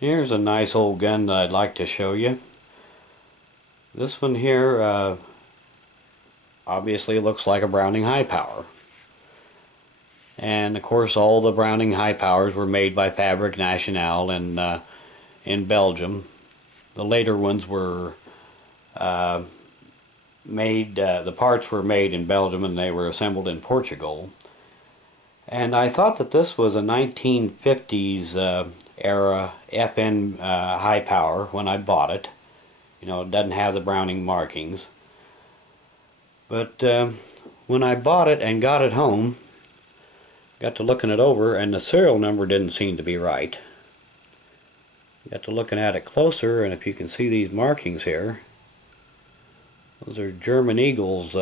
Here's a nice old gun that I'd like to show you. This one here obviously looks like a Browning high power. And of course all the Browning high powers were made by Fabrique Nationale in Belgium. The later ones were the parts were made in Belgium and they were assembled in Portugal. And I thought that this was a 1950s era FN high power when I bought it. You know, it doesn't have the Browning markings. But when I bought it and got it home, got to looking it over, and the serial number didn't seem to be right. Got to looking at it closer, and if you can see these markings here, those are German eagles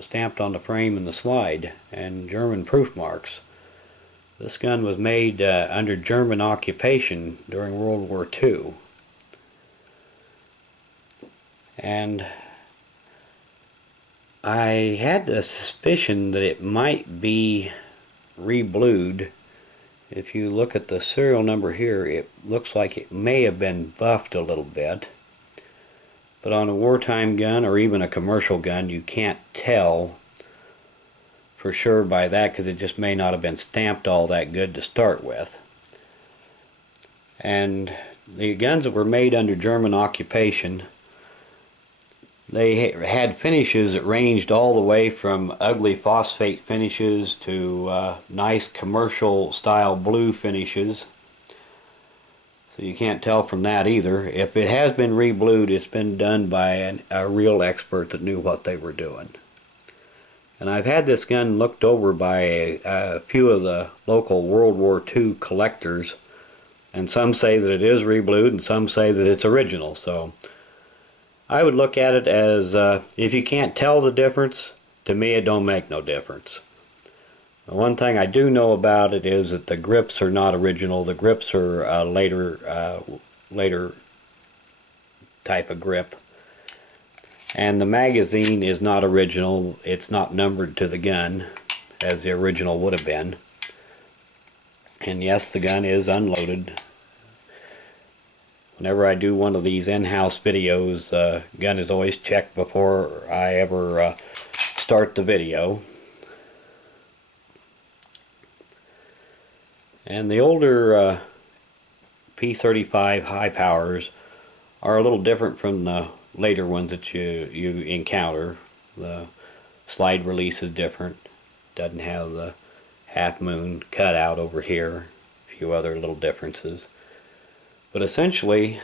stamped on the frame and the slide, and German proof marks. This gun was made under German occupation during World War II. And I had the suspicion that it might be reblued. If you look at the serial number here, it looks like it may have been buffed a little bit. But on a wartime gun or even a commercial gun, you can't tell for sure by that, because it just may not have been stamped all that good to start with. And the guns that were made under German occupation, they had finishes that ranged all the way from ugly phosphate finishes to nice commercial style blue finishes. So you can't tell from that either. If it has been reblued, it's been done by a real expert that knew what they were doing. And I've had this gun looked over by a few of the local World War II collectors, and some say that it is reblued and some say that it's original. So I would look at it as if you can't tell the difference, to me it don't make no difference. The one thing I do know about it is that the grips are not original. The grips are a later type of grip. And the magazine is not original. It's not numbered to the gun as the original would have been. And yes, the gun is unloaded. Whenever I do one of these in-house videos, the gun is always checked before I ever start the video. And the older P35 high powers are a little different from the later ones that you encounter. The slide release is different. Doesn't have the half moon cut out over here. A few other little differences. But essentially,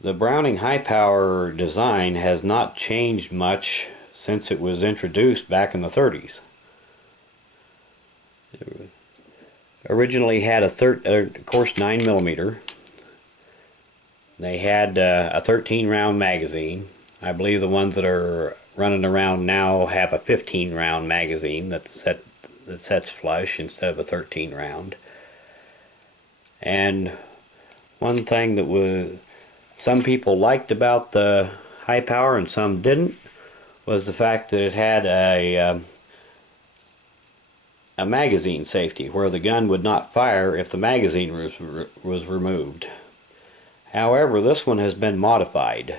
the Browning high power design has not changed much since it was introduced back in the 30s. It originally had of course 9mm. They had a 13 round magazine. I believe the ones that are running around now have a 15 round magazine that sets flush instead of a 13 round. And one thing that some people liked about the high power and some didn't was the fact that it had a magazine safety where the gun would not fire if the magazine was removed. However, this one has been modified.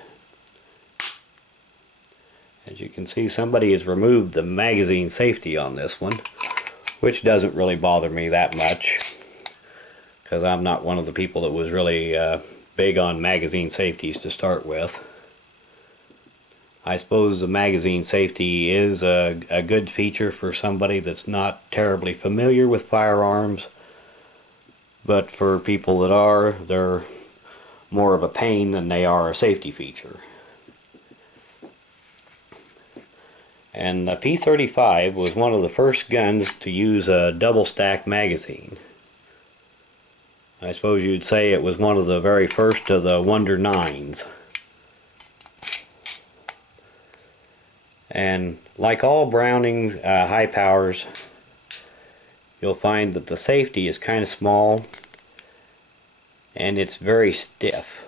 As you can see, somebody has removed the magazine safety on this one, which doesn't really bother me that much, because I'm not one of the people that was really big on magazine safeties to start with. I suppose the magazine safety is a good feature for somebody that's not terribly familiar with firearms, but for people that are, they're more of a pain than they are a safety feature. And the P35 was one of the first guns to use a double stack magazine. I suppose you'd say it was one of the very first of the Wonder 9s. And like all Browning high powers, you'll find that the safety is kind of small and it's very stiff.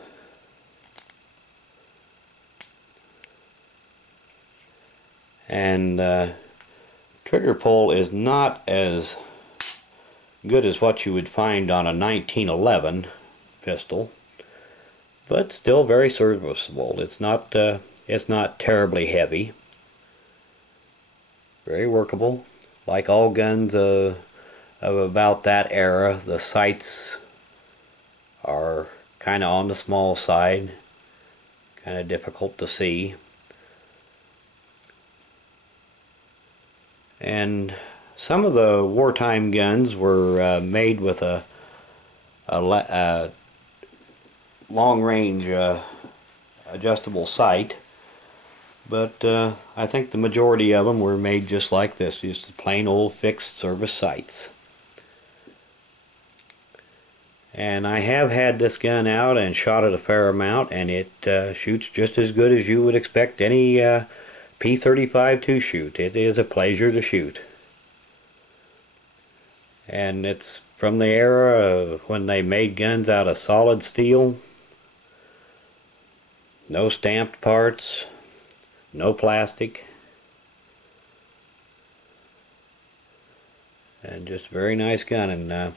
And trigger pull is not as good as what you would find on a 1911 pistol, but still very serviceable. It's not terribly heavy. Very workable. Like all guns of about that era, the sights are kind of on the small side, kind of difficult to see. And some of the wartime guns were made with a long-range adjustable sight, but I think the majority of them were made just like this, just plain old fixed service sights. And I have had this gun out and shot it a fair amount, and it shoots just as good as you would expect any P35 to shoot. It is a pleasure to shoot. And it's from the era of when they made guns out of solid steel. No stamped parts, no plastic. And just a very nice gun. And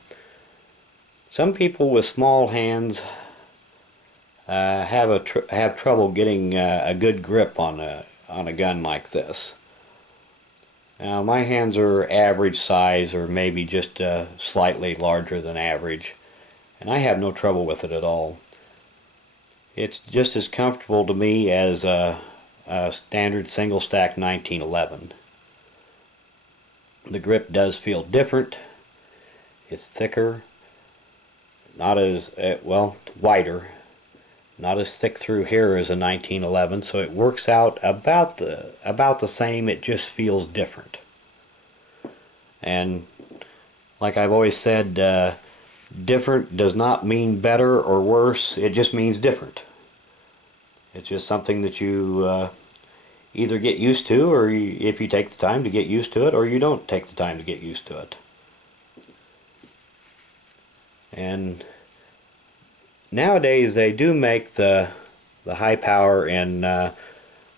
some people with small hands have trouble getting a good grip on a gun like this. Now my hands are average size, or maybe just slightly larger than average, and I have no trouble with it at all. It's just as comfortable to me as a standard single stack 1911. The grip does feel different. It's thicker, not as well, wider, not as thick through here as a 1911, so it works out about the same. It just feels different. And like I've always said, different does not mean better or worse. It just means different. It's just something that you either get used to, or if you take the time to get used to it, or you don't take the time to get used to it. And nowadays they do make the high power in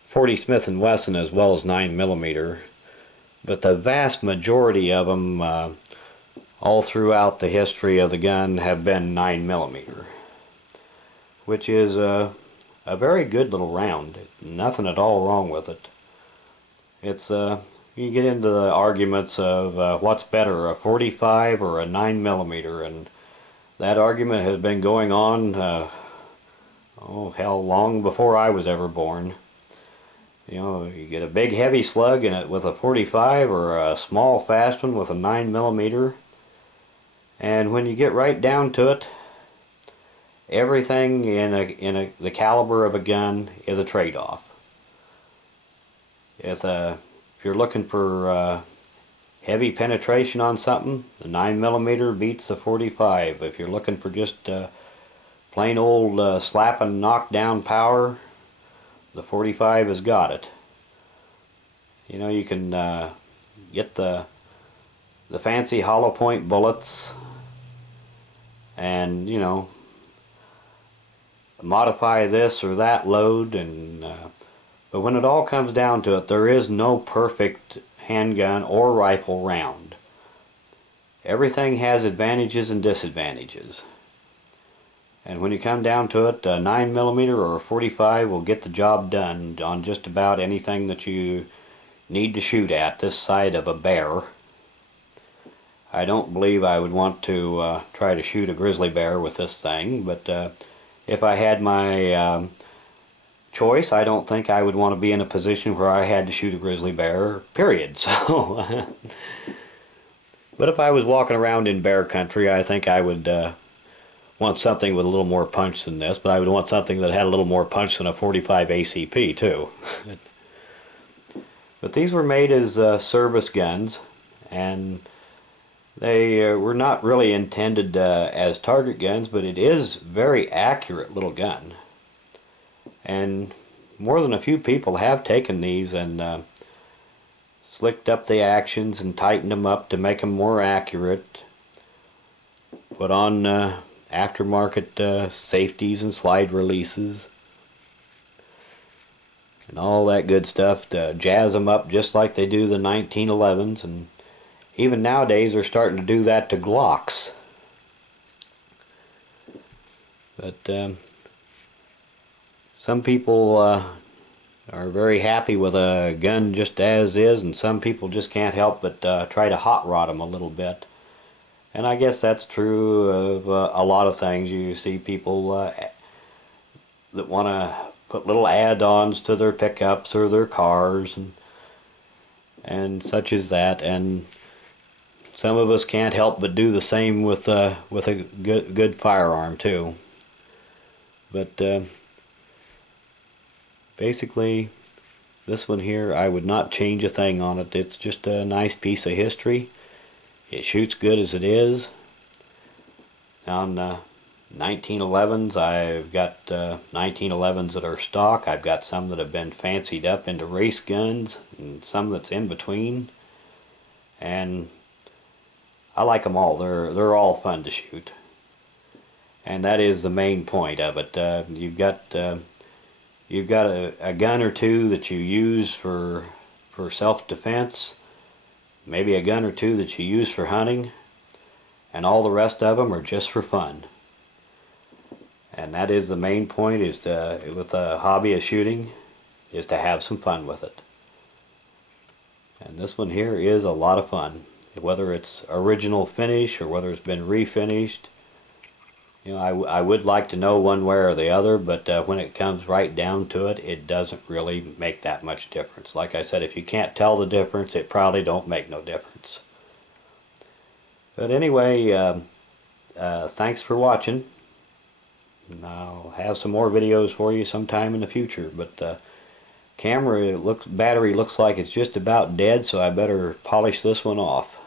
40 Smith & Wesson as well as 9mm, but the vast majority of them all throughout the history of the gun have been 9mm, which is a very good little round. Nothing at all wrong with it. It's you get into the arguments of what's better, a 45 or a 9mm, and that argument has been going on, oh hell, long before I was ever born. You know, you get a big heavy slug in it with a 45, or a small fast one with a 9mm, and when you get right down to it, everything in the caliber of a gun is a trade-off. If you're looking for heavy penetration on something, the 9mm beats the 45. If you're looking for just plain old slapping knockdown power, the 45 has got it. You know, you can get the fancy hollow point bullets, and you know, modify this or that load, and but when it all comes down to it, there is no perfect handgun or rifle round. Everything has advantages and disadvantages, and when you come down to it, a 9mm or a 45 will get the job done on just about anything that you need to shoot at this side of a bear. I don't believe I would want to try to shoot a grizzly bear with this thing, but if I had my choice, I don't think I would want to be in a position where I had to shoot a grizzly bear, period. So, but if I was walking around in bear country, I think I would want something with a little more punch than this, but I would want something that had a little more punch than a 45 ACP too. But these were made as service guns, and they were not really intended as target guns, but it is a very accurate little gun. And more than a few people have taken these and slicked up the actions and tightened them up to make them more accurate. Put on aftermarket safeties and slide releases and all that good stuff to jazz them up just like they do the 1911s, and even nowadays they're starting to do that to Glocks. But some people are very happy with a gun just as is, and some people just can't help but try to hot rod them a little bit. And I guess that's true of a lot of things. You see people that want to put little add-ons to their pickups or their cars and such as that. And some of us can't help but do the same with a good firearm too. But basically, this one here, I would not change a thing on it. It's just a nice piece of history. It shoots good as it is. On 1911s, I've got 1911s that are stock. I've got some that have been fancied up into race guns, and some that's in between. And I like them all. They're all fun to shoot. And that is the main point of it. You've got a gun or two that you use for self-defense, maybe a gun or two that you use for hunting, and all the rest of them are just for fun. And that is the main point, is with the hobby of shooting, is to have some fun with it. And this one here is a lot of fun, whether it's original finish or whether it's been refinished. You know, I would like to know one way or the other, but when it comes right down to it, it doesn't really make that much difference. Like I said, if you can't tell the difference, it probably don't make no difference. But anyway, thanks for watching. And I'll have some more videos for you sometime in the future. But battery looks like it's just about dead, so I better polish this one off.